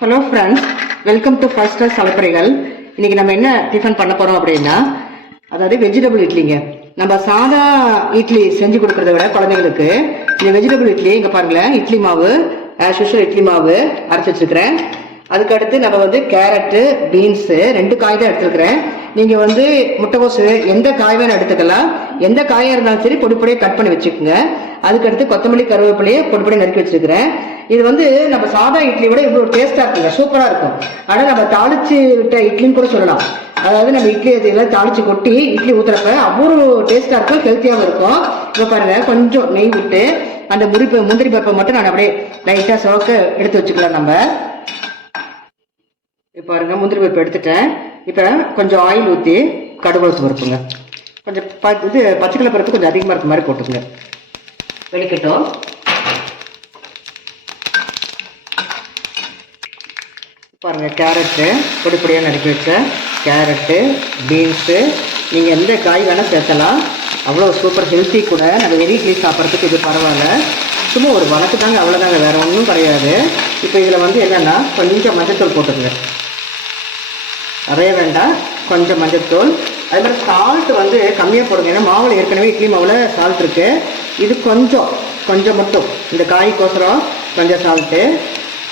Hello friends welcome to first class சலப்பறைகள் இன்னைக்கு நம்ம என்ன டிஃபன் பண்ண போறோம் அப்படின்னா அதாவது வெஜிடபிள் இட்லிங்க. நம்ம சாதா இட்லி செஞ்சு கொடுக்கறத விட குழந்தைங்களுக்கு இந்த வெஜிடபிள் இட்லி இங்க பாருங்களேன் இட்லி மாவு ஆஸ் யூஷுவல் இட்லி மாவு அரைச்சி வச்சிருக்கிறேன். அதுக்கடுத்து நம்ம வந்து கேரட்டு பீன்ஸு ரெண்டு காய் தான் எடுத்துருக்கிறேன். நீங்கள் வந்து முட்டைகோசு எந்த காய் வேணும் எடுத்துக்கலாம். எந்த காயாக இருந்தாலும் சரி பொடி பொடியாக கட் பண்ணி வச்சுக்கோங்க. அதுக்கடுத்து கொத்தமல்லி கருவேப்பிலையே பொடிப்படி நறுக்கி வச்சிருக்கிறேன். இது வந்து நம்ம சாதா இட்லி விட இவ்வளோ டேஸ்ட்டாக இருக்குங்க. சூப்பராக இருக்கும். ஆனால் நம்ம தாளிச்சு விட்ட இட்லின்னு கூட சொல்லலாம். அதாவது நம்ம இட்லி இதெல்லாம் தாளிச்சு கொட்டி இட்லி ஊற்றுறப்ப அவ்வளோ டேஸ்ட்டாக இருக்கும் ஹெல்த்தியாகவும் இருக்கும். இப்போ பாருங்கள் கொஞ்சம் நெய் விட்டு அந்த முறிப்பு முந்திரி பருப்பை மட்டும் நான் அப்படியே லைட்டாக சோக்க எடுத்து வச்சுக்கலாம் நம்ம. இப்போ பாருங்க முந்திரி பருப்பு எடுத்துட்டேன். இப்போ கொஞ்சம் ஆயில் ஊற்றி கடுகு பருப்புங்க. கொஞ்சம் ப இது பச்சைக்கடலை பருப்பு கொஞ்சம் அதிகமாக இருக்க மாதிரி போட்டுக்கோங்க. வெளிக்கட்டும் பாருங்கள் கேரட்டு பொடி பொடியாக நறுக்கி வச்ச கேரட்டு பீன்ஸு நீங்கள் எந்த காய் வேணால் சேர்த்தலாம். அவ்வளோ சூப்பர் ஹெல்த்தி கூட நம்ம வெறி இட்லி சாப்பிட்றதுக்கு இது பரவாயில்ல. சும்மா ஒரு வழக்கு தாங்க அவ்வளோதாங்க வேறு ஒன்றும் கிடையாது. இப்போ இதில் வந்து என்னென்னா கொஞ்சம் மஞ்சத்தூள் போட்டுருங்க நிறைய வேண்டாம் கொஞ்சம் மஞ்சத்தூள். அது மாதிரி சால்ட் வந்து கம்மியாக போடுங்க. ஏன்னா மாவில் ஏற்கனவே இட்லி மாவில் சால்ட் இருக்குது இது கொஞ்சம் கொஞ்சம் மட்டும். இந்த காய்க்கோசரம் கொஞ்சம் சால்ட்டு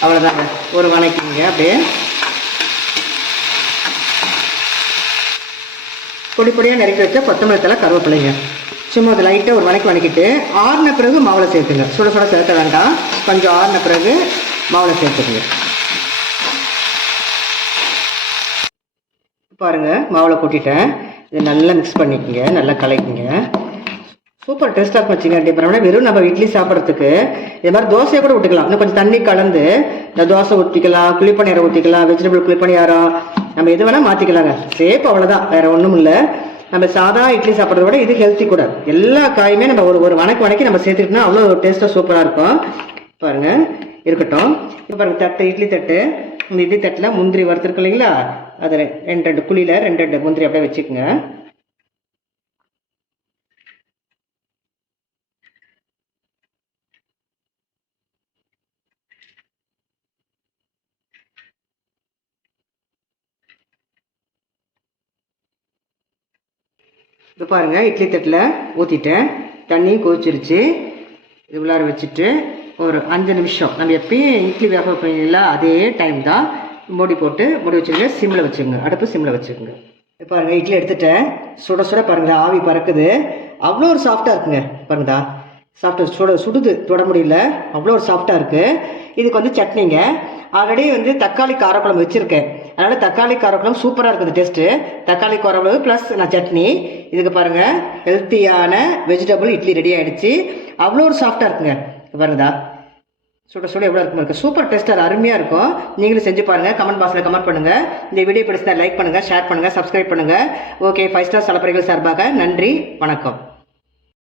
அவ்வளோதாங்க ஒரு வணக்கிங்க அப்படியே. பொடி பொடியாக நறுக்கி வச்ச கொத்தமல்லி தலை கருவேப்பிலைங்க. சும்மா அது லைட்டாக ஒரு வணக்கி வணக்கிட்டு ஆறின பிறகு மாவில் சேர்த்துங்க. சுட சுட சேர்த்த வேண்டாம். கொஞ்சம் ஆறின பிறகு மாவில் சேர்த்துக்குங்க. பாருங்க மாவில் கொட்டிட்டேன். இது நல்லா மிக்ஸ் பண்ணிக்கோங்க நல்லா கலக்கிங்க. சூப்பர் டேஸ்ட்டாக இருக்கும் வச்சுங்க டிஃபரெண்ட் வெறும் நம்ம இட்லி சாப்பிட்றதுக்கு இது மாதிரி தோசையை கூட ஊற்றிக்கலாம் இன்னும் கொஞ்சம் தண்ணி கலந்து இந்த தோசை ஊற்றிக்கலாம் குழிப்பணியாரம் ஊற்றிக்கலாம் வெஜிடபிள் குழிப்பணியாரம் நம்ம எது வேணால் மாற்றிக்கலாங்க சேப் அவ்வளோதான் வேறு ஒன்றும் இல்லை. நம்ம சாதா இட்லி சாப்பிட்றத விட இது ஹெல்த்தி கூட. எல்லா காயுமே நம்ம ஒரு ஒரு வணக்கு வணக்கி நம்ம சேர்த்துக்கிட்டோம்னா அவ்வளோ டேஸ்ட்டாக சூப்பராக இருக்கும். பாருங்கள் இருக்கட்டும். இப்போ பாருங்கள் தட்டு இட்லி தட்டு. இந்த இட்லி தட்டில் முந்திரி வறுத்துருக்கு இல்லைங்களா? அதில் ரெண்டு ரெண்டு குழியில் ரெண்டு ரெண்டு முந்திரி அப்படியே வச்சுக்கோங்க. இது பாருங்கள் இட்லி தட்டில் ஊற்றிட்டேன் தண்ணியும் கொதிச்சிருச்சு. இது உள்ளார வச்சுட்டு ஒரு அஞ்சு நிமிஷம். நம்ம எப்பயும் இட்லி வேக வைப்பீங்களா அதே டைம் தான் மூடி போட்டு மூடி வச்சுருங்க சிம்மில் வச்சுக்கோங்க. அடுப்பு சிம்மில் வச்சுக்கோங்க. இது பாருங்க இட்லி எடுத்துட்டேன். சுட சுட பாருங்கள் ஆவி பறக்குது. அவ்வளோ ஒரு சாஃப்டாக இருக்குங்க பாருங்கதா சாஃப்டாக சுட சுடுது தொட முடியல. அவ்வளோ ஒரு சாஃப்டாக இருக்குது இதுக்கு வந்து சட்னிங்க. ஆல்ரெடி வந்து தக்காளி காரக்குழம்பு வச்சுருக்கேன். அதனால் தக்காளி காரக்குழம்பு சூப்பராக இருக்குது டேஸ்ட்டு தக்காளி குழம்பு ப்ளஸ் நான் சட்னி. இதுக்கு பாருங்கள் ஹெல்த்தியான வெஜிடபிள் இட்லி ரெடி ஆகிடுச்சு அவ்வளோ ஒரு சாஃப்டாக இருக்குங்க. வருதா பாருங்கதா சுட சுட எவ்வளோ இருக்கும் இருக்கு. சூப்பர் டேஸ்ட்டாக அருமையாக இருக்கும். நீங்களும் செஞ்சு பாருங்கள் கமெண்ட் பாக்ஸில் கமெண்ட் பண்ணுங்கள் இந்த வீடியோ பிடிச்சா லைக் பண்ணுங்கள் ஷேர் பண்ணுங்கள் சப்ஸ்கிரைப் பண்ணுங்கள் ஓகே ஃபைவ் ஸ்டார் சலப்பறைகள் சார்பாக நன்றி வணக்கம்.